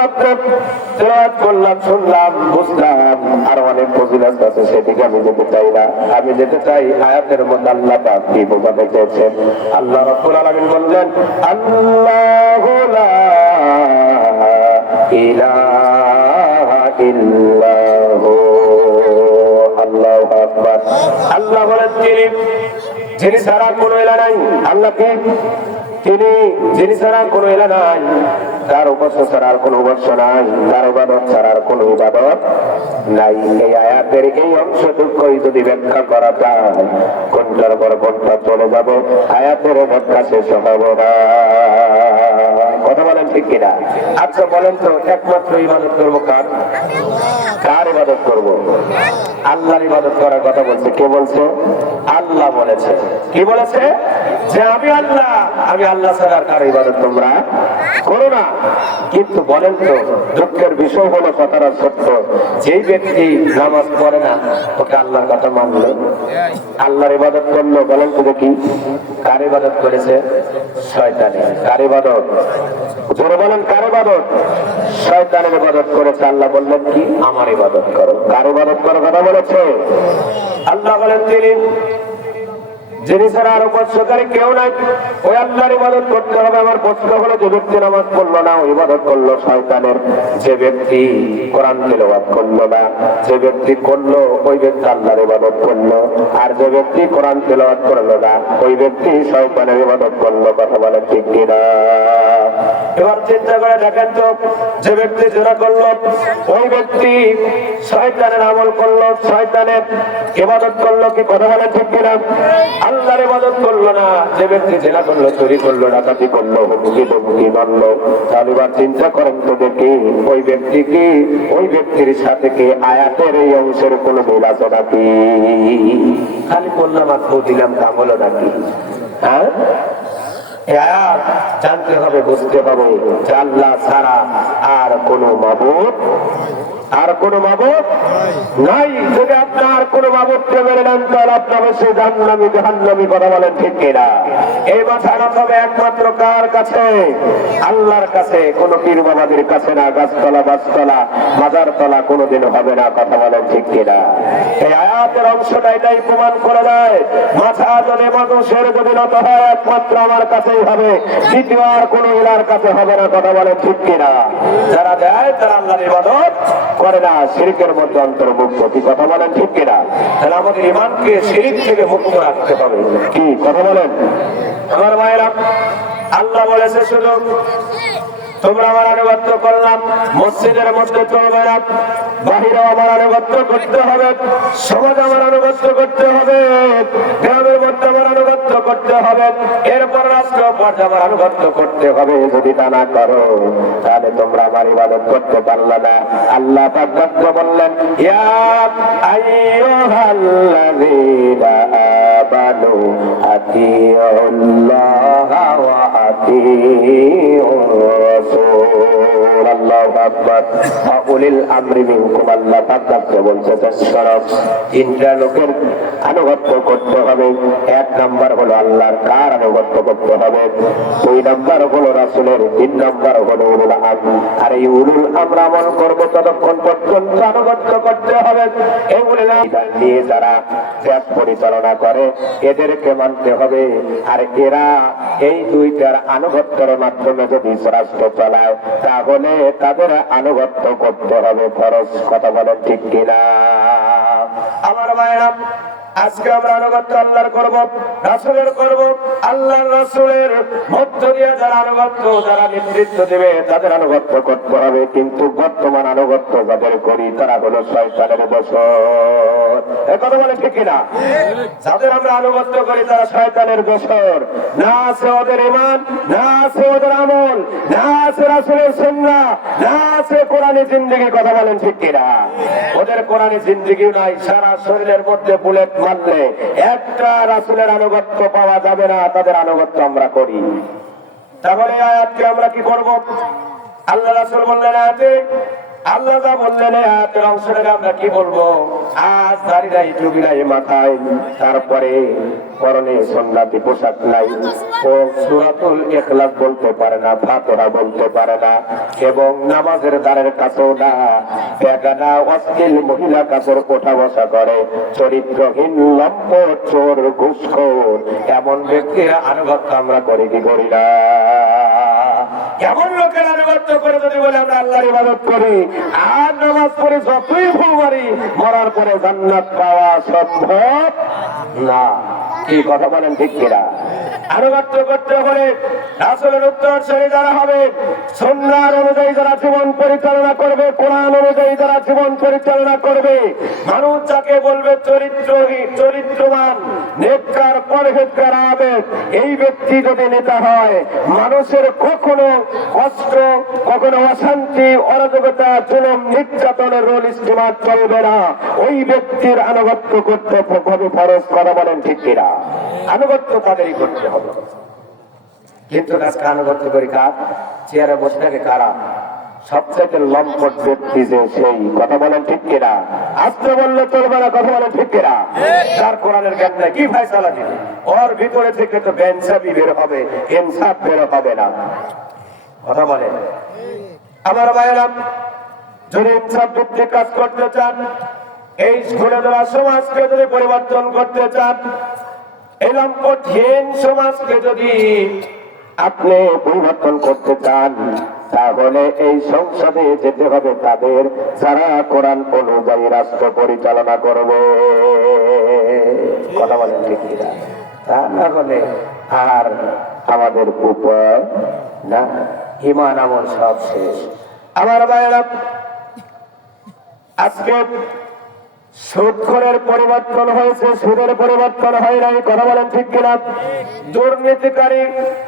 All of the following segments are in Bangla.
রাত্রে তেলাওয়াত করলাম, শুনলাম, বুঝলাম, আর অনেক ফজিলত আছে, সেদিকে আমি যেতে চাই না। আমি যেতে চাই আয়াতের মধ্যে আল্লাহ পাক কি বোঝাতে চেয়েছেন। আল্লাহ রাব্বুল আলামিন বললেন, আল্লাহু লা ইলাহা ইল্লাহু। আল্লাহু আকবার। আল্লাহ বলেন যিনি ছাড়া কোনো ইলাহ নাই। আল্লাহ কে? তিনি যিনি ছাড়া কোনো ইলাহ নাই, তার উপাস্য ছাড়া আর কোনো উপাস্য নাই, তার ইবাদত ছাড়া আর কোনো ইবাদত নাই। এই আয়াতের এই অংশটুকুই যদি ব্যাখ্যা করা যায়, কোনটার পর কোনটা চলে যাবে, আয়াতের ব্যাখ্যা শেষ হবে না। কথা বলেন ঠিক কিনা? আচ্ছা বলেন তো, একমাত্র ইবাদত করবো কার? কার ইবাদত করবো? আল্লাহর ইবাদত করার কথা বলছে। কে বলছে? আল্লাহ বলেছে। কি বলেছে? যে আমি আল্লাহ, আমি আল্লাহ ছাড়া কার ইবাদত তোমরা করো না। কিন্তু বলেন তো, দুঃখের বিষয় হলো কথাটা সত্য, যেই ব্যক্তি নামাজ পড়ে না, ওকে আল্লাহর কথা মানলো, আল্লাহর ইবাদত করলো, বলেন তো দেখি কার ইবাদত করেছে? শয়তানের। কার ইবাদত? জোরে বলেন, কার ইবাদত? শয়তানের ইবাদত করেছে। আল্লাহ বললেন কি? আমার ইবাদত করো। কার ইবাদত করার কথা বলেছে? আল্লাহ বলেন যিনি ছাড়া আর উপাস্যকারী কেউ নাই, ওই আল্লাহর ইবাদত করতে হবে। আমার প্রশ্ন হলো, যে ব্যক্তি নামাজ পড়লো না, ওই ইবাদত করলো শয়তানের। যে ব্যক্তি কোরআন তিলাওয়াত করলো না, যে ব্যক্তি করলো, ওই ব্যক্তি আল্লাহর ইবাদত করলো। আর যে ব্যক্তি কোরআন তিলাওয়াত করলো না, ওই ব্যক্তি শয়তানের ইবাদত করলো। কথা বলে ঠিক কিনা? এবার চিন্তা করে দেখেন তো, যে ব্যক্তি জেনা করলো, ওই ব্যক্তি শয়তানের আমল করলো, শয়তানের ইবাদত করলো। কি কথা বলে ঠিক কিনা? আল্লাহর ইবাদত করলো না। যে ব্যক্তি জেনা করলো, চুরি করলো, ডাকাতি করলো, হুমকি ধমকি মারলো, তাহলে এবার চিন্তা করেন তো দেখি, ওই ব্যক্তি কি, ওই ব্যক্তির সাথে কি আয়াতের এই অংশের কোনো মিল আছে নাকি? খালি বললাম আর দিলাম, তা হলো নাকি? হ্যাঁ, জানতে হবে, বুঝতে হবে যে আল্লাহ ছাড়া আর কোনো মাবুদ, আর কোনো মাবুদ নাই। যদি আপনার কোনো মাবুদকে মেনে নেন, তাহলে আপনার সে জাহান্নামী, জাহান্নামী। কথা বলেন ঠিক কিনা? এই মাথা রাখতে হবে একমাত্র কার কাছে? আল্লাহর কাছে। কোন পীর বাবাদের কাছে না, গাছতলা, বাসতলা, মাজার তলা কোনোদিন হবে না। কথা বলেন ঠিক কিনা? এই আয়াতের অংশটা এটাই প্রমাণ করে দেয়, মাথা যদি মানুষের যদি নত হয়, একমাত্র আমার কাছেই হবে, দ্বিতীয় আর কোন ইলার কাছে হবে না। কথা বলেন ঠিক কিনা? যারা দেয় তারা আল্লাহর ইবাদত করে না, শিরকের মধ্যে অন্তর্ভুক্ত। কি কথা বলেন ঠিক কিনা? তাহলে আমাদের ঈমানকে শিরক থেকে মুক্ত রাখতে হবে। কি কথা বলেন আমার ভাইরা? আল্লাহ বলেছে শুধু তোমরা আমার আনুগত্য করলাম, মসজিদের মধ্যে চলবে না, বাহিরে আমার আনুগত্য করতে হবে, সমাজ আমার আনুগত্য করতে হবে, গ্রামের মধ্যে আমার আনুগত্য করতে হবে, এরপর রাষ্ট্র পর্যায়ে আমার আনুগত্য করতে হবে। যদি তা না করো, তাহলে তোমরা আমার ইবাদত করতে পারলে না। আল্লাহ পাক বললেন, ইয়া আইয়ুহাল্লাযীনা আমানু আতিউল্লাহা ওয়া আতিউর রাসূল। আল্লাহু আকবার। উলিল আমরি মিনকুম। আল্লাহ পাক বলছে, তিনটা লোকের আনুগত্য করতে হবে। এক নাম্বার হলো আল্লাহর। কার আনুগত্য করতে হবে? দুই নাম্বার হলো রাসূলের। তিন নাম্বার হলো উলুল আমর। আর এই উলুল আমর আমল করবে ততক্ষণ পর্যন্ত আনুগত্য করতে হবে। এই উলুল আমর নিয়ে যারা দেশ পরিচালনা করে, এদেরকে মানতে হবে। আর এরা এই দুইটার আনুগত্যের মাধ্যমে যদি রাষ্ট্র চালায়, তাহলে তাদের আনুগত্য করতে হবে ফরজ। কথা বলেন ঠিক কিনা? আমার ভাইরা, আজকে আমরা আনুগত্য আল্লাহর করব, রাসূলের করব। আল্লাহর রাসূলের মধ্য দিয়ে যারা আনুগত্য, যারা নেতৃত্ব দেবে, তাদের আনুগত্য করতে হবে। কিন্তু বর্তমান আনুগত্য যাদের করি, তারা হলো শয়তানের দোসর। এই কথা বলে ঠিক কিনা? যাদের আমরা আনুগত্য করি, তারা শয়তানের দোসর। না আছে ওদের ঈমান, না আছে ওদের আমল, না আছে রাসূলের সুন্নাহ, না আছে কোরআনী জিন্দেগি। কথা বলেন ঠিক কিনা? ওদের কোরআনী জিন্দেগিও নাই। সারা শরীরের মধ্যে বুলেট মারলে একটা রাসূলের আনুগত্য পাওয়া যাবে না। তাদের আনুগত্য আমরা করি। তাহলে আয়াতকে আমরা কি করব? আল্লাহ রাসূল বললেন আয়াতে, আল্লাহ যা বললেন আয়াতের অংশটা আমরা কি বলবো? আজ দাড়ি নাই, টুপি নাই মাথায়, তারপরে পরনে সুন্নতি পোশাক নাই, ও সূরাতুল ইখলাস বলতে পারে না, ফাতিহা বলতে পারে না, এবং নামাজের দ্বারের কাছেও না, বেগানা অশ্লীল মহিলা কাছের ওঠা বসা করে, চরিত্রহীন লম্পট চোর ঘুষখোর এমন ব্যক্তির আনুগত্য আমরা করি কি করি না? এমন লোকের আনুগত্য করে যদি বলে আমরা আল্লাহর ইবাদত করি আর নামাজ পড়ে যতই ভুল করি, মরার পরে জান্নাত পাওয়া সম্ভব না। কি কথা বলেন ঠিক কিনা? আনুগত্য করতে হলে রাসূলের উত্তরসূরি যারা হবে, সুন্নাহ অনুযায়ী যারা জীবন পরিচালনা করবে, কোরআন অনুযায়ী যারা জীবন পরিচালনা করবে, মানুষ যাকে বলবে চরিত্রহীন, চরিত্রবান, নেককার, পরহেজগার, আবেদ, এই ব্যক্তি যদি নেতা হয়, মানুষের কখনো কষ্ট, কখনো অশান্তি, অরাজকতা, জুলুম, নির্যাতনের রোল ইস্তেমাল চলবে না। ওই ব্যক্তির আনুগত্য করতে হবে ফরজ। কথা বলেন ঠিক কিনা? আনুগত্য তাদেরই করতে হবে। কিন্তু আজকে আনুগত্য করি কার? চেয়ারে বসে থাকে কারা? সবচেয়ে লম্পট ব্যক্তি যে সেই। কথা বলেন ঠিক কিনা? আজকে বললে চলবে না। কথা বলেন ঠিক কিনা? যার কোরআনের জ্ঞান নেই, কি ফয়সালা দিবে? ওর ভিতরে থেকে তো বেইনসাফি বের হবে, ইনসাফ বের হবে না। কথা বলেন আমার ভাইয়েরা, যদি ইনসাফ ভিত্তিক কাজ করতে চান, এই স্কুলে ধরা সমাজকে যদি পরিবর্তন করতে চান, এই লম্পটহীন সমাজকে যদি আপনি পরিবর্তন করতে চান, তাহলে এই সংসদে যেতে হবে তাদের যারা কোরআন অনুযায়ী রাষ্ট্র পরিচালনা করবে। কথা বলেন ঠিক কিনা? তা না হলে আর আমাদের উপায় না, ঈমান আমল সব শেষ। আমার ভাইয়েরা, আজকে সুদখোরের পরিবর্তন হয়েছে, সুদের পরিবর্তন হয় নাই। কথা বলেন ঠিক কিনা? দুর্নীতিকারী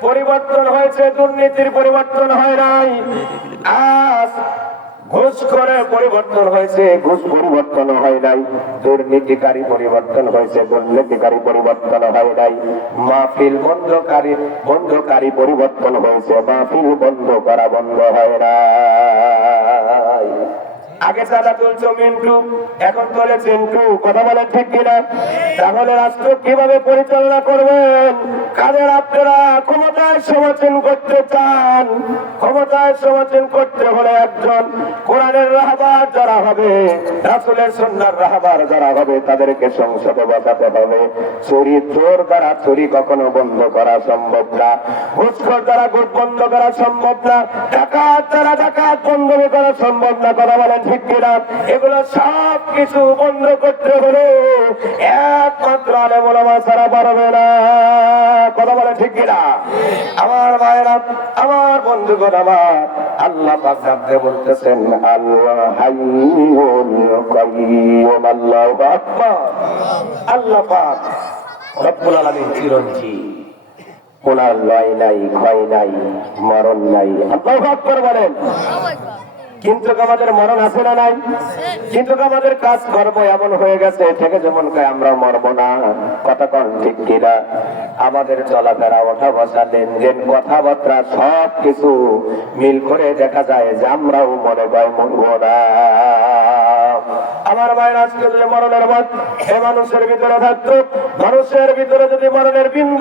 পরিবর্তন হয়েছে, দুর্নীতির পরিবর্তন হয় নাই। আজ ঘুষখোরের পরিবর্তন হয়েছে, ঘুষ পরিবর্তন হয় নাই। দুর্নীতিকারী পরিবর্তন হয়েছে, দুর্নীতিকারী পরিবর্তন হয় নাই। মাহফিল বন্ধকারী পরিবর্তন হয়েছে, মাহফিল বন্ধ করা বন্ধ হয় নাই। আগে চাঁদা তুলছো মিন্টু, এখন তোলে চিন্টু। কথা বলেন ঠিক কিনা? তাহলে রাষ্ট্র কিভাবে পরিচালনা করবেন? কাদের আপনারা ক্ষমতায় সমর্থন করতে চান? ক্ষমতায় সমর্থন করতে হলে একজন কোরআনের রাহবার যারা হবে, রাসূলের সুন্নাহর রাহবার যারা হবে, তাদেরকে সংসদে বসাতে হবে। চুরি চোর দ্বারা চুরি কখনো বন্ধ করা সম্ভব না, ঘুষখোর দ্বারা ঘুষ বন্ধ করা সম্ভব না, ডাকাত দ্বারা ডাকাত বন্ধ করা সম্ভব না। কথা বলেন ঠিক কিনা? এগুলো সব কিছু বন্ধ করতে হলে একমাত্র আলেম ওলামা ছাড়া পারবে না। কথা বলেন ঠিক কিনা? আমার ভাইরা, আমার বন্ধুগণ, আমার আল্লাহ পাক আপনি বলতেছেন আল্লাহ হাইয়ুল কাইয়্যুম। আল্লাহু আকবার। আল্লাহ পাক রব্বুল আলামিন চিরঞ্জীব, ওনার লয় নাই, ক্ষয় নাই, মরণ নাই। আল্লাহু আকবার বলেন। কিন্তু আমাদের মরণ আছে না নাই? কিন্তু আমাদের কাজ কর্ম এমন হয়ে গেছে, থেকে যেমন আমরা মরবো না। কথা কন ঠিক কিনা? আমাদের চলাফেরা, ওঠা বসা, লেনদেন, কথাবার্তা সব কিছু মিল করে দেখা যায় যে আমরাও মনে হয় মরবো না। আমার ভাইয়ের আজকে যদি মরণের মত এ মানুষের ভিতরে থাকতো, মানুষের ভিতরে যদি মরণের বিন্দু